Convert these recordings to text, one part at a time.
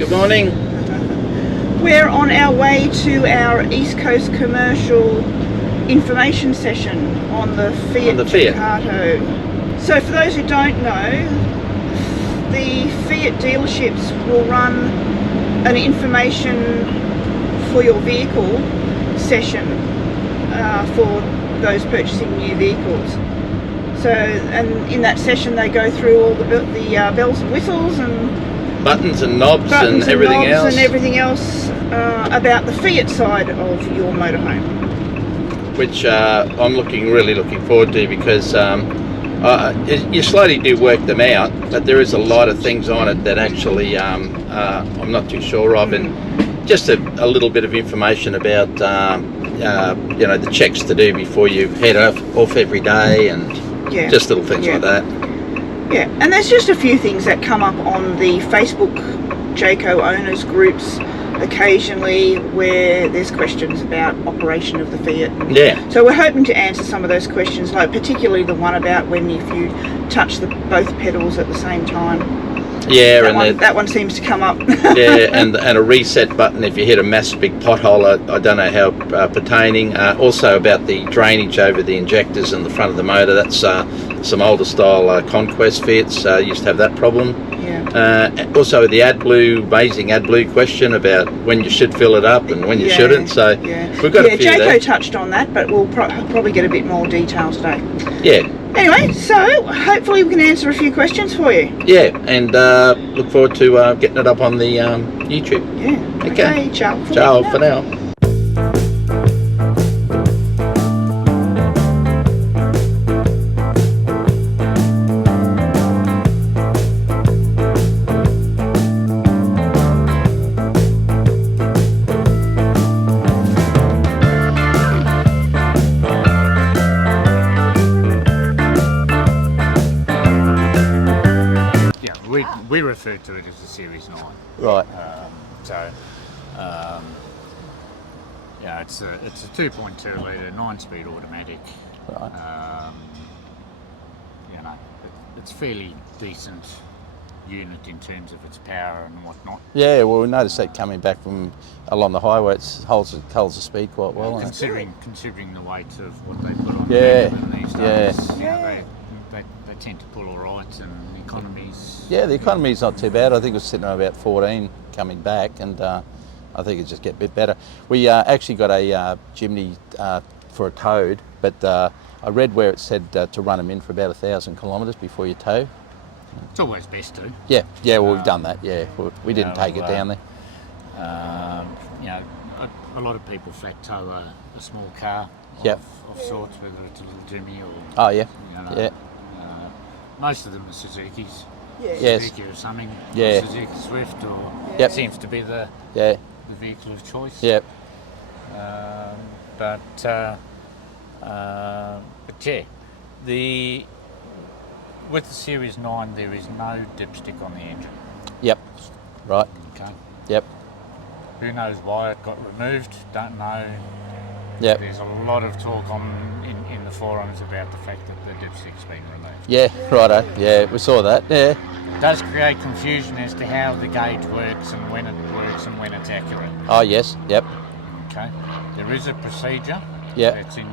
Good morning. We're on our way to our East Coast commercial information session on the Fiat Ducato. So for those who don't know, the Fiat dealerships will run an information for your vehicle session for those purchasing new vehicles. So, and in that session they go through all the bells and whistles and buttons and knobs and everything else about the Fiat side of your motorhome, which I'm really looking forward to, because you slowly do work them out, but there is a lot of things on it that actually I'm not too sure of, and just a little bit of information about the checks to do before you head off every day, and just little things like that. Yeah, and there's just a few things that come up on the Facebook Jayco owners groups occasionally where there's questions about operation of the Fiat. Yeah. So we're hoping to answer some of those questions, like particularly the one about when if you touch both pedals at the same time. Yeah, that one seems to come up. Yeah, and a reset button if you hit a massive big pothole. I don't know how pertaining. Also about the drainage over the injectors in the front of the motor. That's some older style Conquest Fiats used to have that problem. Yeah. Also the AdBlue, amazing AdBlue question about when you should fill it up and when you shouldn't. So we've got a few Jayco there. touched on that, but we'll probably get a bit more detail today. Yeah. Anyway, so hopefully we can answer a few questions for you. Yeah, and look forward to getting it up on the YouTube. Yeah. Okay. Ciao for now. We refer to it as the Series 9. Right. It's a 2.2 litre 9-speed automatic. Right. It's fairly decent unit in terms of its power and whatnot. Yeah, well, we noticed that coming back from along the highway, it holds the speed quite well. Considering the weight of what they put on the back of them these days, they tend to pull all right, and the economies. Yeah, the economy's not too bad. I think it was sitting around about 14 coming back, and I think it just get a bit better. We actually got a Jimny for a towed, but I read where it said to run them in for about 1,000 kilometres before you tow. It's always best to. Yeah, well, we've done that. Yeah, we didn't take it down there. A lot of people flat tow a small car of sorts, whether it's a little Jimmy or. Oh yeah. Most of them are Suzuki's. Yes. Suzuki or something. Yeah. Or Suzuki Swift, or seems to be the vehicle of choice. Yep. But with the Series 9 there is no dipstick on the engine. Yep. Right. Okay. Yep. Who knows why it got removed? Don't know. Yep. There's a lot of talk in the forums about the fact that the dipstick's been removed. Yeah, righto. Yeah, we saw that. Yeah. It does create confusion as to how the gauge works and when it works and when it's accurate. Oh yes. Yep. Okay. There is a procedure that's in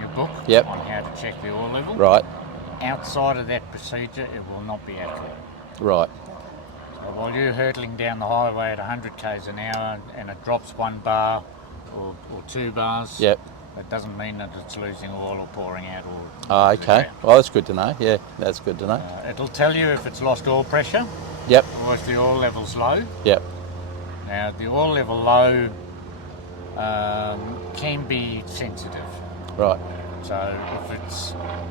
your book on how to check the oil level. Right. Outside of that procedure, it will not be accurate. Right. So while you're hurtling down the highway at 100 k's an hour and it drops 1 bar or 2 bars, Yep. that doesn't mean that it's losing oil or pouring out oil. Oh, okay. Well, that's good to know. Yeah, that's good to know. It'll tell you if it's lost oil pressure. Yep. Or if the oil level's low. Yep. Now, the oil level low can be sensitive. Right. So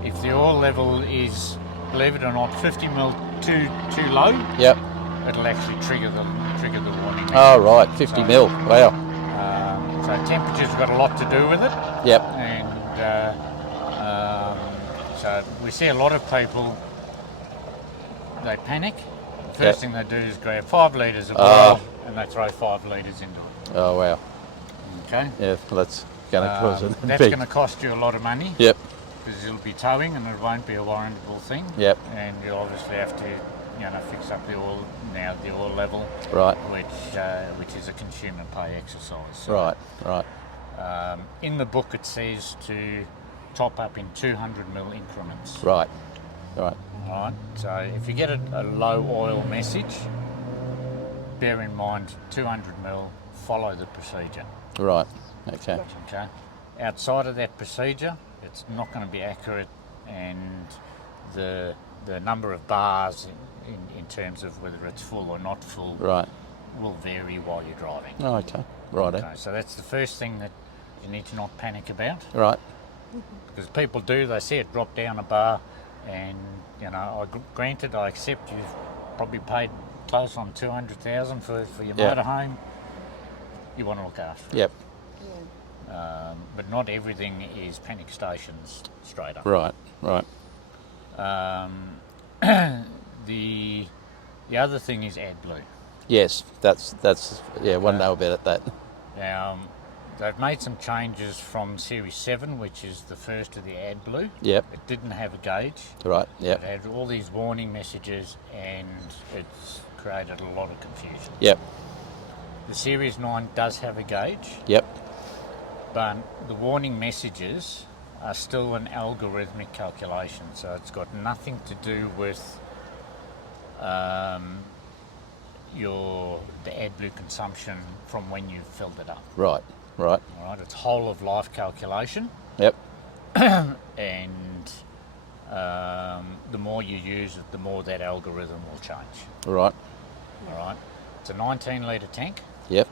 if the oil level is, believe it or not, 50 mil too low, it'll actually trigger the warning. Oh right, 50 mil. Wow. So temperature's got a lot to do with it. Yep. And so we see a lot of people, they panic. The first thing they do is grab 5 litres of oil and they throw 5 litres into it. Oh wow. Okay. Yeah, well, that's going to cause it. That's going to cost you a lot of money. Yep. Because it'll be towing and it won't be a warrantable thing. Yep. And you'll obviously have to, fix up the oil now at the oil level. Right. Which is a consumer pay exercise. So, Right. in the book it says to top up in 200 ml increments. Right. Right. So if you get a low oil message, bear in mind 200 ml, follow the procedure. Right. Okay. Okay. Outside of that procedure, it's not going to be accurate, and the number of bars in terms of whether it's full or not full will vary while you're driving. Oh, okay. Right. Okay. So that's the first thing that you need to not panic about. Right. Because people do, they see it drop down a bar, and granted, I accept you've probably paid close on 200,000 for your motorhome. You want to look after it. Yep. But not everything is panic stations straight up. Right. The other thing is AdBlue. Yes, that's one know about that. Now, they've made some changes from Series 7, which is the first of the AdBlue. Yep. It didn't have a gauge. Right. Yep. It had all these warning messages, and it's created a lot of confusion. Yep. The Series 9 does have a gauge. Yep. But the warning messages are still an algorithmic calculation, so it's got nothing to do with the AdBlue consumption from when you filled it up. Right. All right, it's whole of life calculation. Yep. And the more you use it, the more that algorithm will change. Right. All right, it's a 19-litre tank. Yep.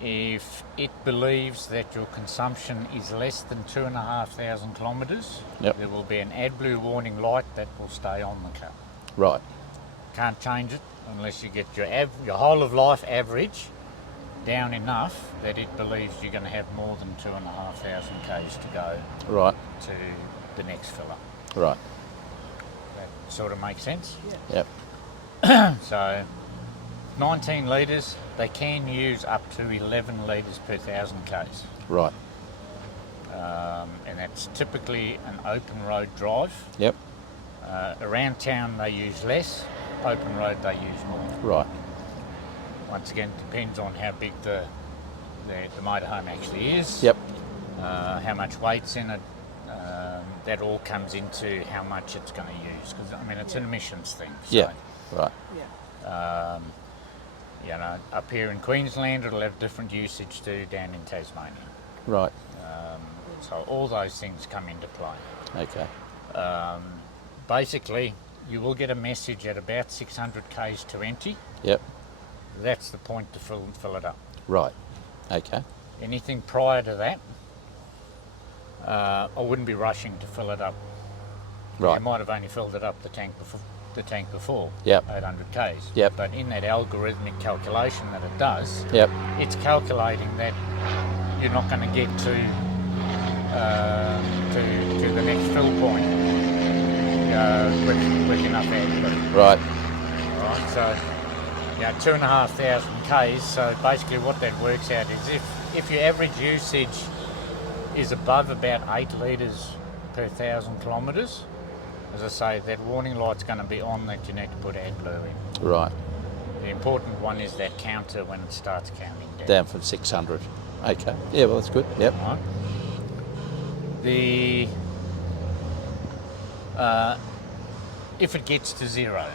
If it believes that your consumption is less than 2,500 kilometres, there will be an AdBlue warning light that will stay on the car. Right. Can't change it unless you get your whole of life average down enough that it believes you're going to have more than 2,500 k's to go. Right. To the next filler. Right. That sort of makes sense. Yep. So 19 litres, they can use up to 11 litres per 1,000 k's. Right. And that's typically an open road drive. Yep. Around town they use less, open road they use more. Right. Once again, it depends on how big the motorhome actually is. Yep. How much weight's in it. That all comes into how much it's going to use, because I mean it's an emissions thing. So, Yeah. Right. up here in Queensland it'll have different usage to down in Tasmania. Right. So all those things come into play. Okay. Basically, you will get a message at about 600 k's to empty. Yep. That's the point to fill it up. Right. Okay. Anything prior to that, I wouldn't be rushing to fill it up. Right. You might have only filled it up the tank before. Yep. 800 k's. Yep. But in that algorithmic calculation that it does, Yep. it's calculating that you're not going to get to the next fill point with enough AdBlue. Right. Right. So 2,500 k's. So basically, what that works out is if your average usage is above about 8 litres per 1,000 kilometres, as I say, that warning light's going to be on that you need to put AdBlue in. Right. The important one is that counter when it starts counting down. Down from 600. Okay. Yeah, well, that's good. Yep. Right. If it gets to zero,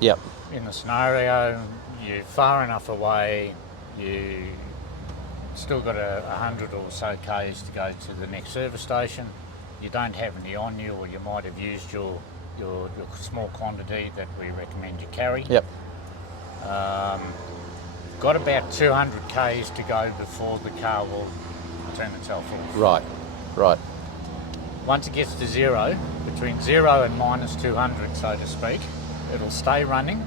Yep. in the scenario, you're far enough away, you still got 100 or so k's to go to the next service station, you don't have any on you, or you might have used your small quantity that we recommend you carry. Yep. Got about 200 k's to go before the car will turn itself off. Right. Right. Once it gets to zero, between 0 and minus 200, so to speak, it'll stay running.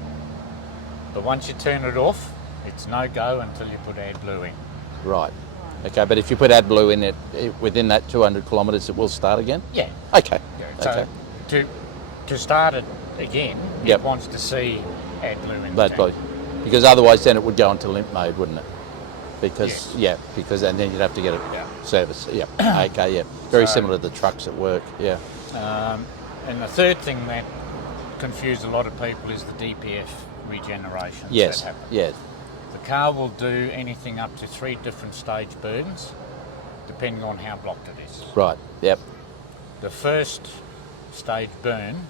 But once you turn it off, it's no go until you put AdBlue in. Right. Okay, but if you put AdBlue in it within that 200 kilometres, it will start again? Yeah. Okay. So okay. to start it again, Yep. it wants to see AdBlue in the AdBlue. tank. Because otherwise then it would go into limp mode, wouldn't it? Because, Yes. because and then you'd have to get it Yeah. serviced. Yeah. Okay, yeah. Very So- similar to the trucks at work, yeah. And the third thing that confused a lot of people is the DPF regeneration Yes. that happen. Yes. The car will do anything up to 3 different stage burns, depending on how blocked it is. Right. Yep. The first stage burn,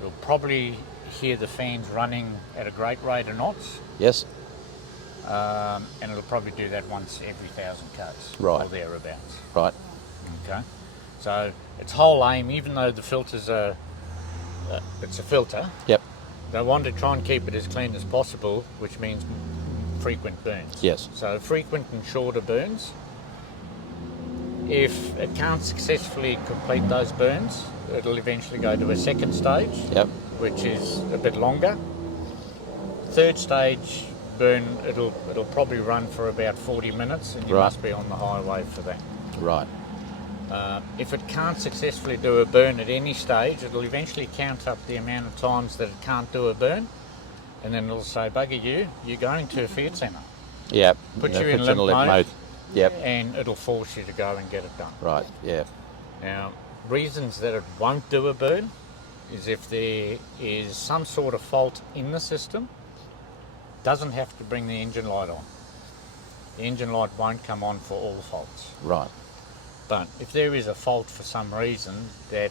you'll probably hear the fans running at a great rate of knots, Yes. and it'll probably do that once every 1,000 k's Right. or thereabouts. Right. Okay, so its whole aim, even though the filters are, it's a filter, Yep. they want to try and keep it as clean as possible, which means frequent burns. Yes. So frequent and shorter burns. If it can't successfully complete those burns, it'll eventually go to a second stage, Yep. which is a bit longer. Third stage burn, it'll probably run for about 40 minutes, and you Right. must be on the highway for that. Right. If it can't successfully do a burn at any stage, it'll eventually count up the amount of times that it can't do a burn, and then it'll say, bugger you, you're going to a Fiat centre. Yep. Put Yeah, you in puts limp mode. Yep. And it'll force you to go and get it done. Right. Yeah. Now, reasons that it won't do a burn is if there is some sort of fault in the system, doesn't have to bring the engine light on. The engine light won't come on for all faults. Right. But if there is a fault for some reason that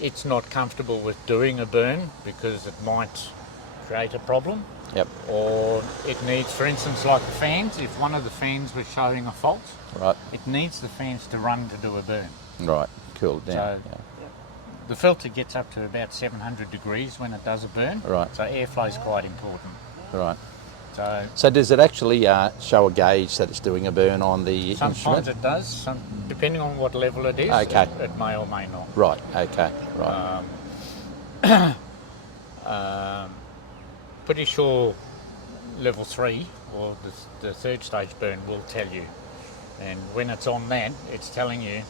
it's not comfortable with doing a burn because it might create a problem, Yep. or it needs, for instance, like the fans, if one of the fans was showing a fault, Right. it needs the fans to run to do a burn. Right. Cool down. So- yeah. The filter gets up to about 700 degrees when it does a burn, Right. so airflow is quite important. Right. So So does it actually show a gauge that it's doing a burn on the sometimes instrument? it does, depending on what level it is, Okay. it may or may not. Right. Okay. Right. Pretty sure level 3 or the third stage burn will tell you, and when it's on that, it's telling you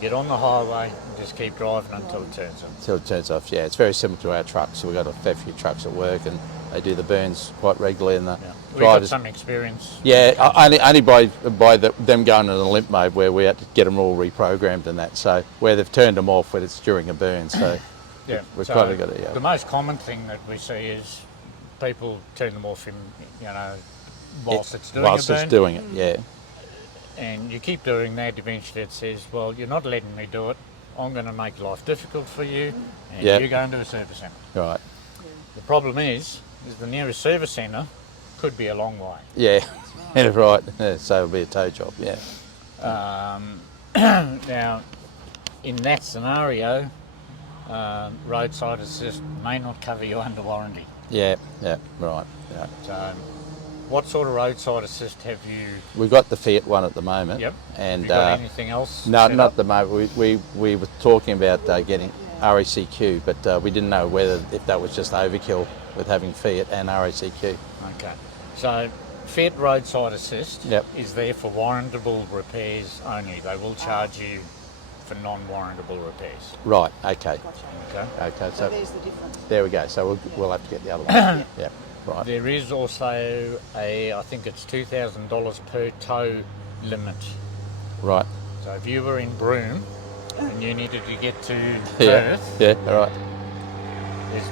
get on the highway and just keep driving until it turns on. Until it turns off. Yeah. It's very similar to our trucks. We've got a fair few trucks at work, and they do the burns quite regularly. And the Yeah. We've got drivers. some experience. Yeah, only by them going in a limp mode where we had to get them all reprogrammed and that. So where they've turned them off when it's during a burn. So Yeah, we've so kind of got it. Yeah. the most common thing that we see is people turn them off in, whilst it's doing Whilst a burn. it's doing it. Yeah. And you keep doing that, eventually it says, well, you're not letting me do it. I'm going to make life difficult for you, and Yeah. you're going to a service centre. Right. The problem is the nearest service centre could be a long way. Yeah. Yeah, right. Yeah, so it'll be a tow job. Yeah. Now, in that scenario, roadside assist may not cover you under warranty. Yeah. Yeah. Right. Yeah. So, what sort of roadside assist have you? We've got the Fiat one at the moment. Yep. And Have you got anything else? no, set not up? at the moment. We were talking about getting RACQ, but we didn't know if that was just overkill with having Fiat and RACQ. Okay. So, Fiat roadside assist Yep. is there for warrantable repairs only. They will charge you for non-warrantable repairs. Right. Okay. Gotcha. Okay. Okay. So So there's the difference. there we go. So we'll have to get the other one. Yeah. Right. There is also I think it's $2,000 per tow limit. Right. So if you were in Broome and you needed to get to Yeah. Perth, Yeah. All right. there's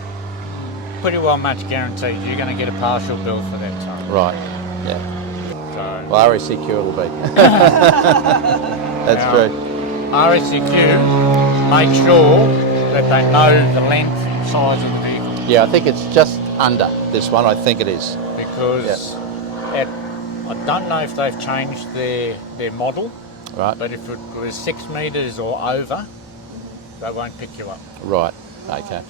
pretty well much guaranteed you're going to get a partial bill for that tow. Right. Yeah. So Well, RACQ it'll be. That's Now- true. RSCQ, make sure that they know the length and size of the vehicle. Yeah, I think it's just under this one. I think it is. Because I don't know if they've changed their model, Right. but if it was 6 metres or over, they won't pick you up. Right. Okay.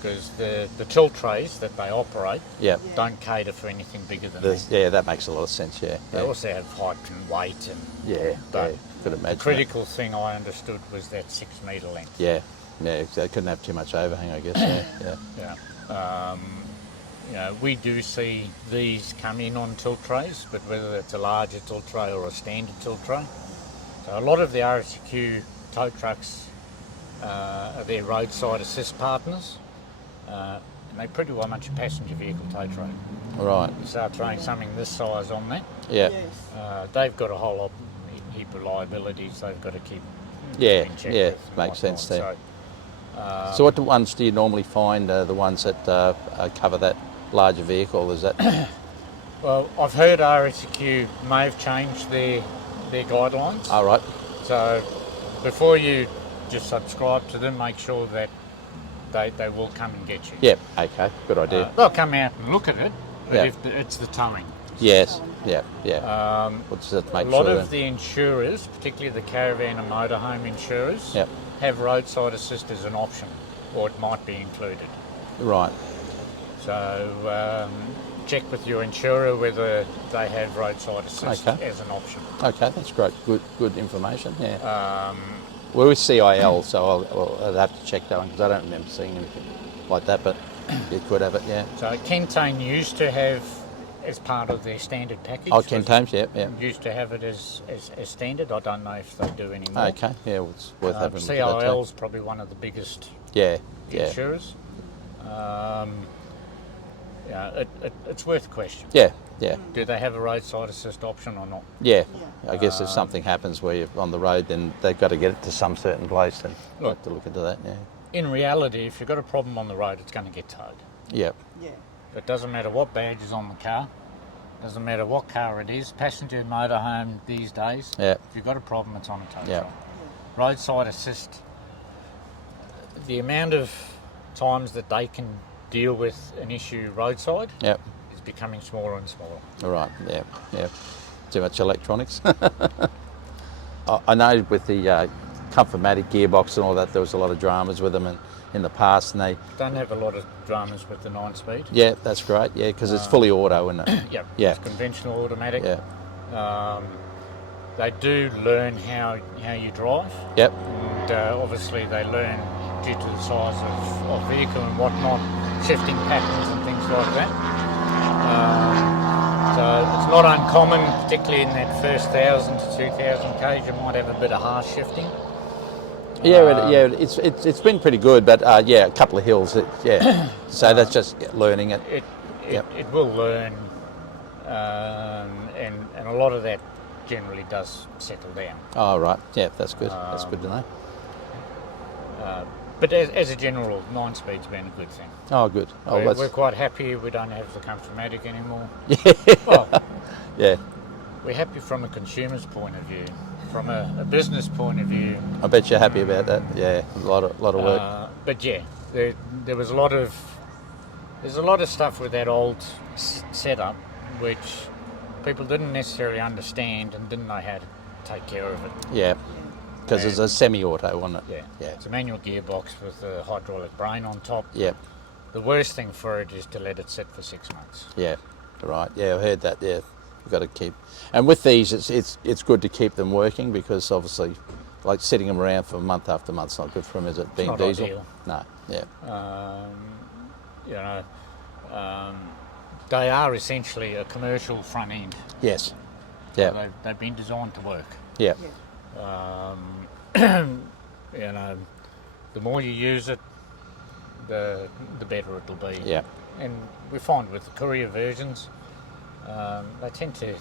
Because the tilt trays that they operate Yeah. don't cater for anything bigger than There's- that. Yeah, that makes a lot of sense. Yeah. They Yeah. also have height and weight, and Yeah. but Yeah. Could imagine. the critical thing I understood was that 6 metre length. Yeah. Yeah. They couldn't have too much overhang, I guess. Yeah. Yeah. Yeah. We do see these come in on tilt trays, but whether it's a larger tilt tray or a standard tilt tray. So a lot of the RSQ tow trucks are their roadside assist partners, and they pretty well much a passenger vehicle tow tray. Right. You start throwing something this size on that, Yeah. Yes. they've got a whole lot heap of liabilities they've got to keep Yeah. in check Yeah. with and Makes sense whatnot. there. So what ones do you normally find the ones that cover that larger vehicle? Is that? Well, I've heard RSEQ may have changed their guidelines. All right. So before you just subscribe to them, make sure that they will come and get you. Yep. Okay. Good idea. They'll come out and look at it, but Yeah. if it's the towing. Yes. Yeah. Yeah. What's that make A lot sure of the insurers, particularly the caravan and motorhome insurers, Yep. have roadside assist as an option, or it might be included. Right. So check with your insurer whether they have roadside assist as an option. Okay, that's great. Good information. Yeah. We're with CIL, so I'll have to check that one because I don't remember seeing anything like that, but you could have it. Yeah. So Kentane used to have, as part of their standard package. Oh, Kentame's, yeah. Used to have it as standard. I don't know if they do anymore. Okay, yeah, well, it's worth having a look at that too. CIL's probably one of the biggest insurers. It's worth a question. Yeah. Do they have a roadside assist option or not? Yeah. I guess if something happens where you're on the road, then they've got to get it to some certain place, and I'll have to look into that. Yeah. In reality, if you've got a problem on the road, it's going to get towed. Yep. Yeah. It doesn't matter what badge is on the car. Doesn't matter what car it is. Passenger motorhome these days. Yeah. If you've got a problem, it's on a tow Yeah. truck. Roadside assist. The amount of times that they can deal with an issue roadside Yep. is becoming smaller and smaller. All right. Yeah. Too much electronics. I know with the Comfortmatic gearbox and all that, there was a lot of dramas with them in the past, and they Don't have a lot of dramas with the 9-speed. Yeah, that's great. Yeah, because it's fully auto, isn't it? Yep. Yeah. It's conventional automatic. Yeah. They do learn how you drive. Yep. And obviously they learn due to the size of vehicle and whatnot, shifting patterns and things like that. So it's not uncommon, particularly in that first 1,000 to 2,000 k's, you might have a bit of harsh shifting. Yeah, it's been pretty good, but a couple of hills. So that's just learning it. It will learn, and a lot of that generally does settle down. Oh right, yeah, that's good. That's good to know. But as a general, 9-speed's been a good thing. Oh, good. Oh, We're quite happy we don't have the Comfortmatic anymore. Yeah. Well, Yeah. we're happy from a consumer's point of view. From a business point of view, I bet you're happy about that. Yeah, a lot of work. but yeah, there was there's a lot of stuff with that old setup which people didn't necessarily understand and didn't know how to take care of it. Yeah, because it's a semi-auto, wasn't it? Yeah. It's a manual gearbox with a hydraulic brain on top. Yeah. The worst thing for it is to let it sit for 6 months. Yeah. Right. Yeah, I heard that. Yeah, you've got to keep. And with these, it's good to keep them working because obviously, like sitting them around for month after month's not good for them, is it? Being not diesel. ideal. No. Yeah. They are essentially a commercial front end. Yes. Yeah. So they've been designed to work. Yeah. The more you use it, the better it'll be. Yeah. And we find with the courier versions, they tend to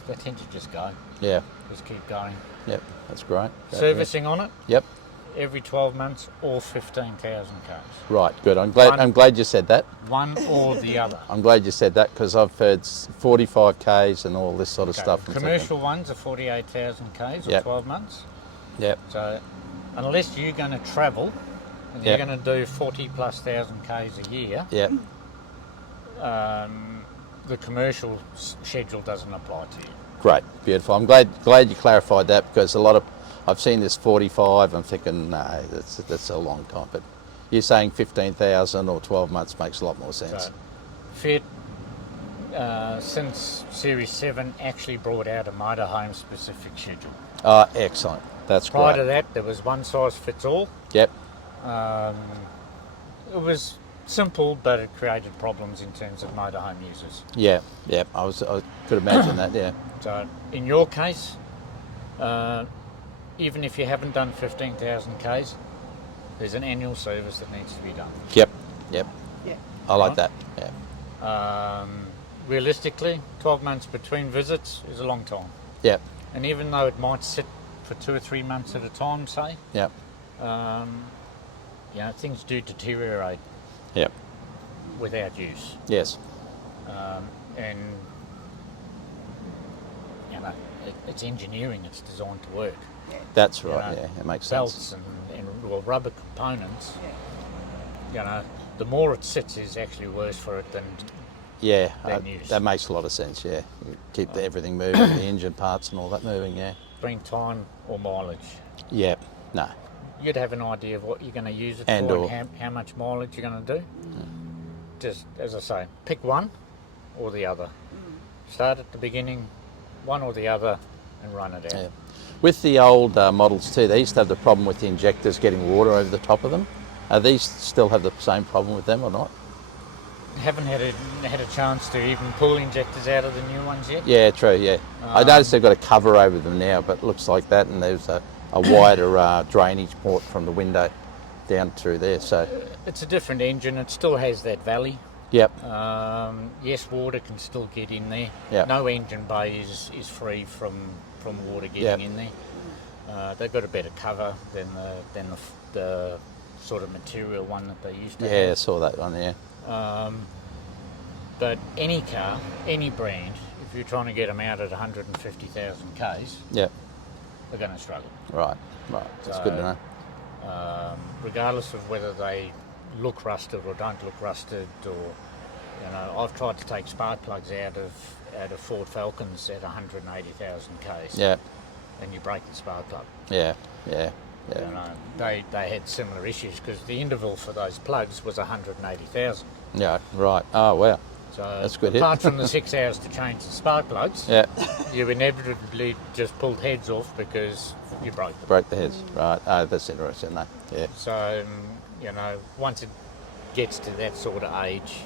just go. Yeah. Just keep going. Yep. That's great. Servicing on it. Yep. Every 12 months or 15,000 k's. Right. Good. I'm glad you said that. One or the other. I'm glad you said that because I've heard 45 k's and all this sort of stuff. Commercial ones are 48,000 k's or 12 months. Yep. So unless you're going to travel and you're going to do 40,000+ k's a year, Yep. the commercial schedule doesn't apply to you. Great. Beautiful. I'm glad you clarified that because I've seen this 45. I'm thinking, no, that's a long time. But you're saying 15,000 or 12 months makes a lot more sense. So, Fiat, since Series 7, actually brought out a motorhome specific schedule. Excellent. That's great. Prior to that, there was one size fits all. Yep. It was simple, but it created problems in terms of motorhome users. Yeah. Yep. I could imagine that. Yeah. So in your case, even if you haven't done 15,000 k's, there's an annual service that needs to be done. Yep. Yeah. I like that. Yeah. Realistically, 12 months between visits is a long time. Yep. And even though it might sit for 2 or 3 months at a time, say, Yep. you know, things do deteriorate Yep. without use. Yes. And, you know, it's engineering, it's designed to work. That's You right. know, Yeah, it makes belts sense. and well, rubber components, you know, the more it sits is actually worse for it than Yeah, use. that makes a lot of sense. Yeah, you keep everything moving, the engine parts and all that moving. Yeah. bring time or mileage. Yeah. No. You'd have an idea of what you're going to use it And for or- and how much mileage you're going to do. Just, as I say, pick one or the other. Start at the beginning, one or the other, and run it out. Yeah. With the old models too, they used to have the problem with the injectors getting water over the top of them. These still have the same problem with them or not? Haven't had a chance to even pull injectors out of the new ones yet. Yeah, true. Yeah, I noticed they've got a cover over them now, but it looks like that, and there's a wider drainage port from the window down through there. So, It's a different engine. It still has that valley. yep, Yes, water can still get in there. Yep. No engine bay is free from water getting Yep. in there. They've got a better cover than the sort of material one that they used to yeah, I have. saw that one. Yeah, But any car, any brand, if you're trying to get them out at 150,000 Ks, yeah, they're going to struggle. right. That's good to know. Regardless of whether they look rusted or don't look rusted, or you know, I've tried to take spark plugs out of Ford Falcons at 180,000 Ks, Yeah, and you break the spark plug. yeah. You know, they had similar issues because the interval for those plugs was 180,000. Yeah, right. Oh, wow. So That's a good hit. apart from the 6 hours to change the spark plugs, Yeah, you inevitably just pulled heads off because you broke them. broke the heads. Right. Oh, that's interesting, though. Yeah, So, you know, once it gets to that sort of age,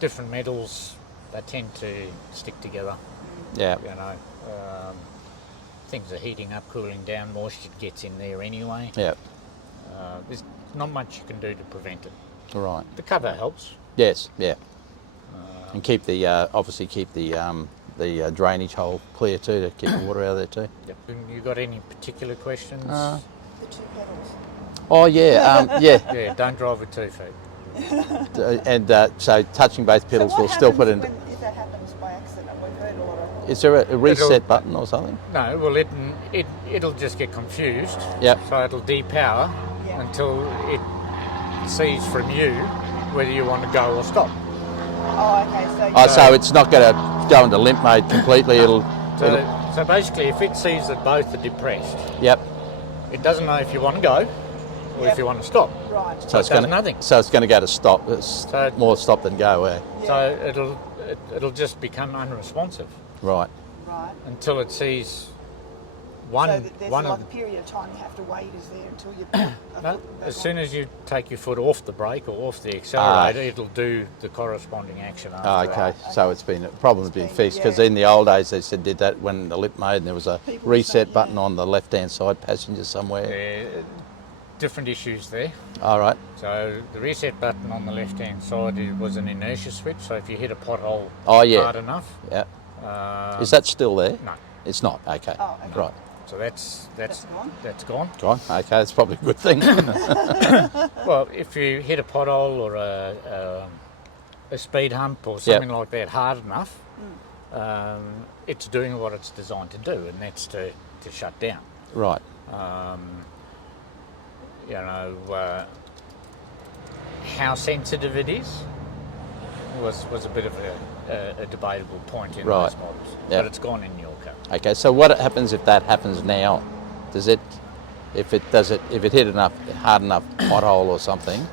different metals, they tend to stick together. yeah, You know, things are heating up, cooling down, moisture gets in there anyway. yeah. There's not much you can do to prevent it. Right. The cover helps. Yes, yeah. And keep the obviously keep the drainage hole clear too, to keep the water out of there too. Yep. You got any particular questions? The two pedals. Oh yeah, yeah. Yeah, don't drive with 2 feet. And so touching both pedals So will what still put in. happens if that happens by accident? We've heard a lot of. Is there a reset button or something? No, well, it'll just get confused. Yep. So it'll depower until it sees from you whether you want to go or stop. Oh, okay. So. Oh, so it's not going to go into limp mode completely. It'll. So basically, if it sees that both are depressed, Yep. it doesn't know if you want to go or if you want to stop. Right. So it does nothing. So it's going to go to stop. It's more stop than go. So it'll just become unresponsive Right. until it sees one. So there's one like of, a period of time you have to wait, is there, until you. no, as soon as you take your foot off the brake or off the accelerator, it'll do the corresponding action after. Oh, okay. So it's been a problem's been fixed because yeah. in the old days they said did that when the limp mode and there was a People reset say, button yeah. on the left hand side passenger somewhere. Different issues there. All right. So the reset button on the left-hand side was an inertia switch. So if you hit a pothole hard enough, Yeah. Is that still there? no. It's not. Okay. Oh, okay. Right. So that's gone? That's gone. Gone. Okay. That's probably a good thing. Well, if you hit a pothole or a speed hump or something like that hard enough, it's doing what it's designed to do, and that's to shut down. Right. You know, how sensitive it is was a bit of a debatable point in Right. those models, Yep. but it's gone in your car. Okay. So what happens if that happens now? Does it? If it hit hard enough pothole or something,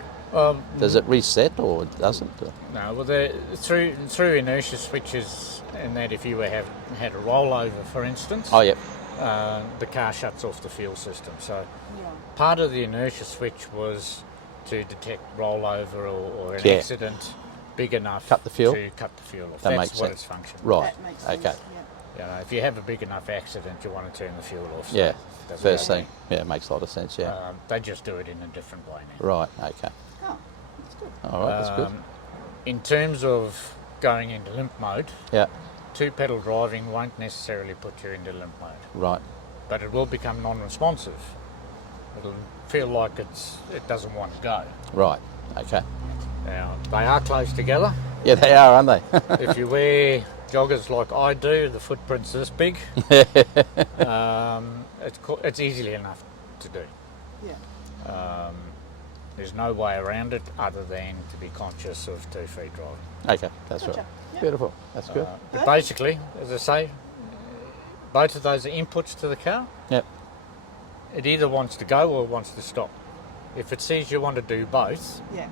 does it reset or doesn't? No, well, through inertia switches, and that if you had a rollover, for instance, Oh, yep. the car shuts off the fuel system. So part of the inertia switch was to detect rollover or an accident big enough Cut the fuel? to cut the fuel off. That That's makes what sense. its function. Right. That makes sense. Okay. Yeah. You know, if you have a big enough accident, you want to turn the fuel off. So Yeah. it doesn't First matter. thing. Yeah, it makes a lot of sense. Yeah. They just do it in a different way now. Right. Okay. Oh, that's good. All right. That's good. In terms of going into limp mode, Yeah. 2-pedal driving won't necessarily put you into limp mode, Right. but it will become non-responsive it'll feel like it doesn't want to go. Right. Okay. Now, they are close together. Yeah, they are, aren't they? If you wear joggers like I do, the footprint's this big. It's easily enough to do. Yeah. There's no way around it other than to be conscious of 2 feet driving. Okay, that's Gotcha. right. Yep. Beautiful. That's good. But basically, as I say, both of those are inputs to the car. Yep. It either wants to go or it wants to stop. If it sees you want to do both, Yeah.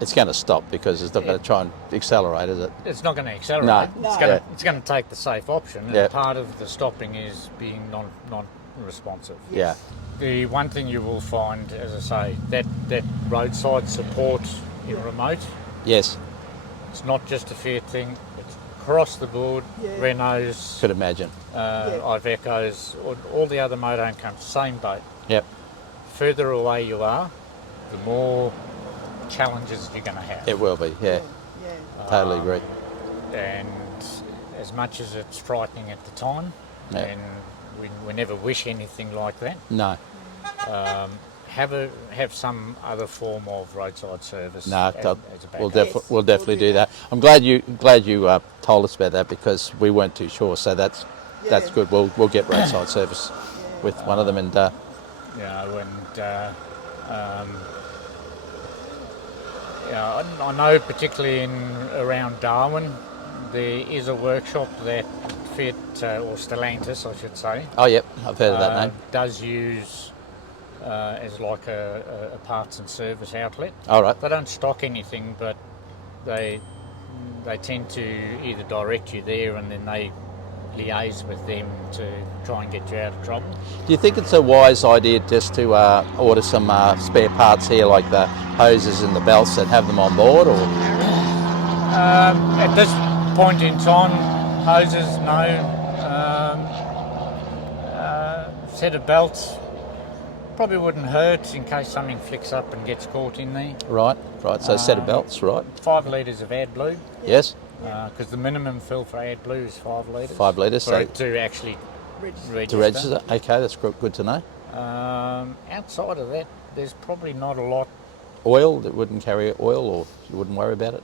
It's going to stop because it's not going to try and accelerate, is it? it's not going to accelerate. No. It's going to take the safe option, and Yeah. part of the stopping is being non-responsive. Yeah. The one thing you will find, as I say, that roadside support in remote, Yes. it's not just a Fiat thing, it's across the board. Yeah. Renaults, Could imagine. Ivecos, all the other motorhome companies, same boat. Yep. Further away you are, the more challenges you're going to have. It will be. Yeah. Yeah. Totally agree. And as much as it's frightening at the time, Yeah. and we never wish anything like that, No. have some other form of roadside service. No. as a We'll, backup. we'll definitely do that. I'm glad you told us about that because we weren't too sure. So that's good. We'll get roadside service with one of them and. I know particularly around Darwin, there is a workshop that Fiat, or Stellantis I should say, Oh, yep. I've heard of that name. does use as like a parts and service outlet. All right. They don't stock anything, but they tend to either direct you there and then they liaise with them to try and get you out of trouble. Do you think it's a wise idea just to order some spare parts here, like the hoses and the belts, and have them on board, or? At this point in time, hoses, no. Set of belts probably wouldn't hurt in case something flicks up and gets caught in there. Right. So a set of belts, right? 5 litres of AdBlue, Yes. because the minimum fill for AdBlue is 5 litres. 5 litres. For So it to actually register. to register. Okay, that's good to know. Outside of that, there's probably not a lot. Oil, that wouldn't carry oil, or you wouldn't worry about it?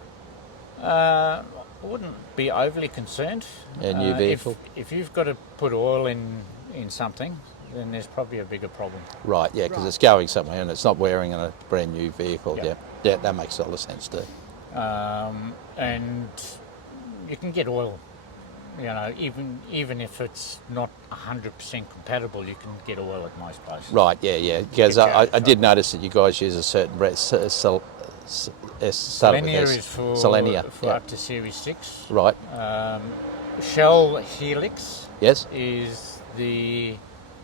I wouldn't be overly concerned. Yeah, new vehicle. If you've got to put oil in something, then there's probably a bigger problem. Right, yeah, because Right. it's going somewhere and it's not wearing in a brand new vehicle. Yep. Yeah, yeah, that makes a lot of sense too. And you can get oil, even if it's not 100% compatible, you can get oil at most places. Right, yeah. Because Get you out I of did trouble. notice that you guys use a certain brand, Selenia is for yeah. up to Series 6. Right, Shell Helix yes. is the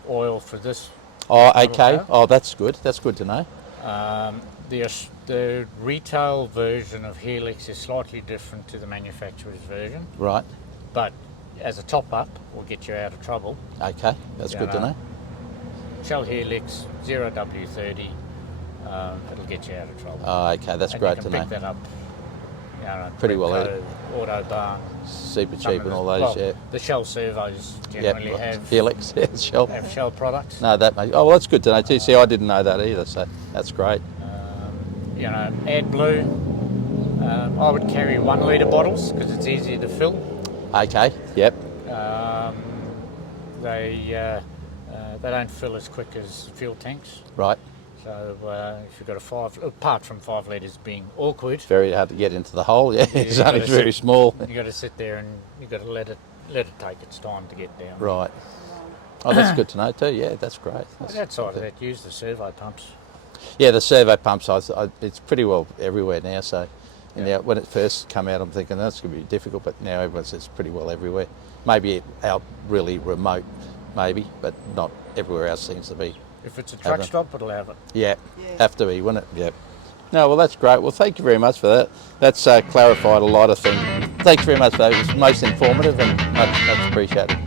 oil for this. Oh, model okay. car. Oh, that's good. That's good to know. The retail version of Helix is slightly different to the manufacturer's version, Right, but as a top-up will get you out of trouble. okay. That's good to know. Shell Helix 0W30, it'll get you out of trouble. Oh, okay. That's And great you to can know. pick that up. Pretty well, Repco, Autobarn. Super some cheap of and the- all those, well, yeah. The Shell servos Yep. generally have Helix, yeah, Shell. Shell products. No, that makes. Oh, well, that's good to know too. See, I didn't know that either, so that's great. AdBlue. I would carry 1 litre bottles because it's easier to fill. Okay. Yep. They don't fill as quick as fuel tanks. Right. So if you've got apart from 5 litres being awkward, Very hard to get into the hole. Yeah, it's you only gotta very small. you got to sit there and you got to let it take its time to get down. Right. Oh, that's good to know too. Yeah, that's great. Outside of that, use the servo pumps. Yeah, the servo pumps. It's pretty well everywhere now. So, when it first came out, I'm thinking that's going to be difficult, but now everyone says it's pretty well everywhere. Maybe out really remote, maybe, but not everywhere else seems to be. If it's a truck Have it. stop, it'll have it. Yeah, Yeah. have to be, wouldn't it? Yeah. No, well, that's great. Well, thank you very much for that. That's clarified a lot of things. Thanks very much for that. It was most informative and much appreciated.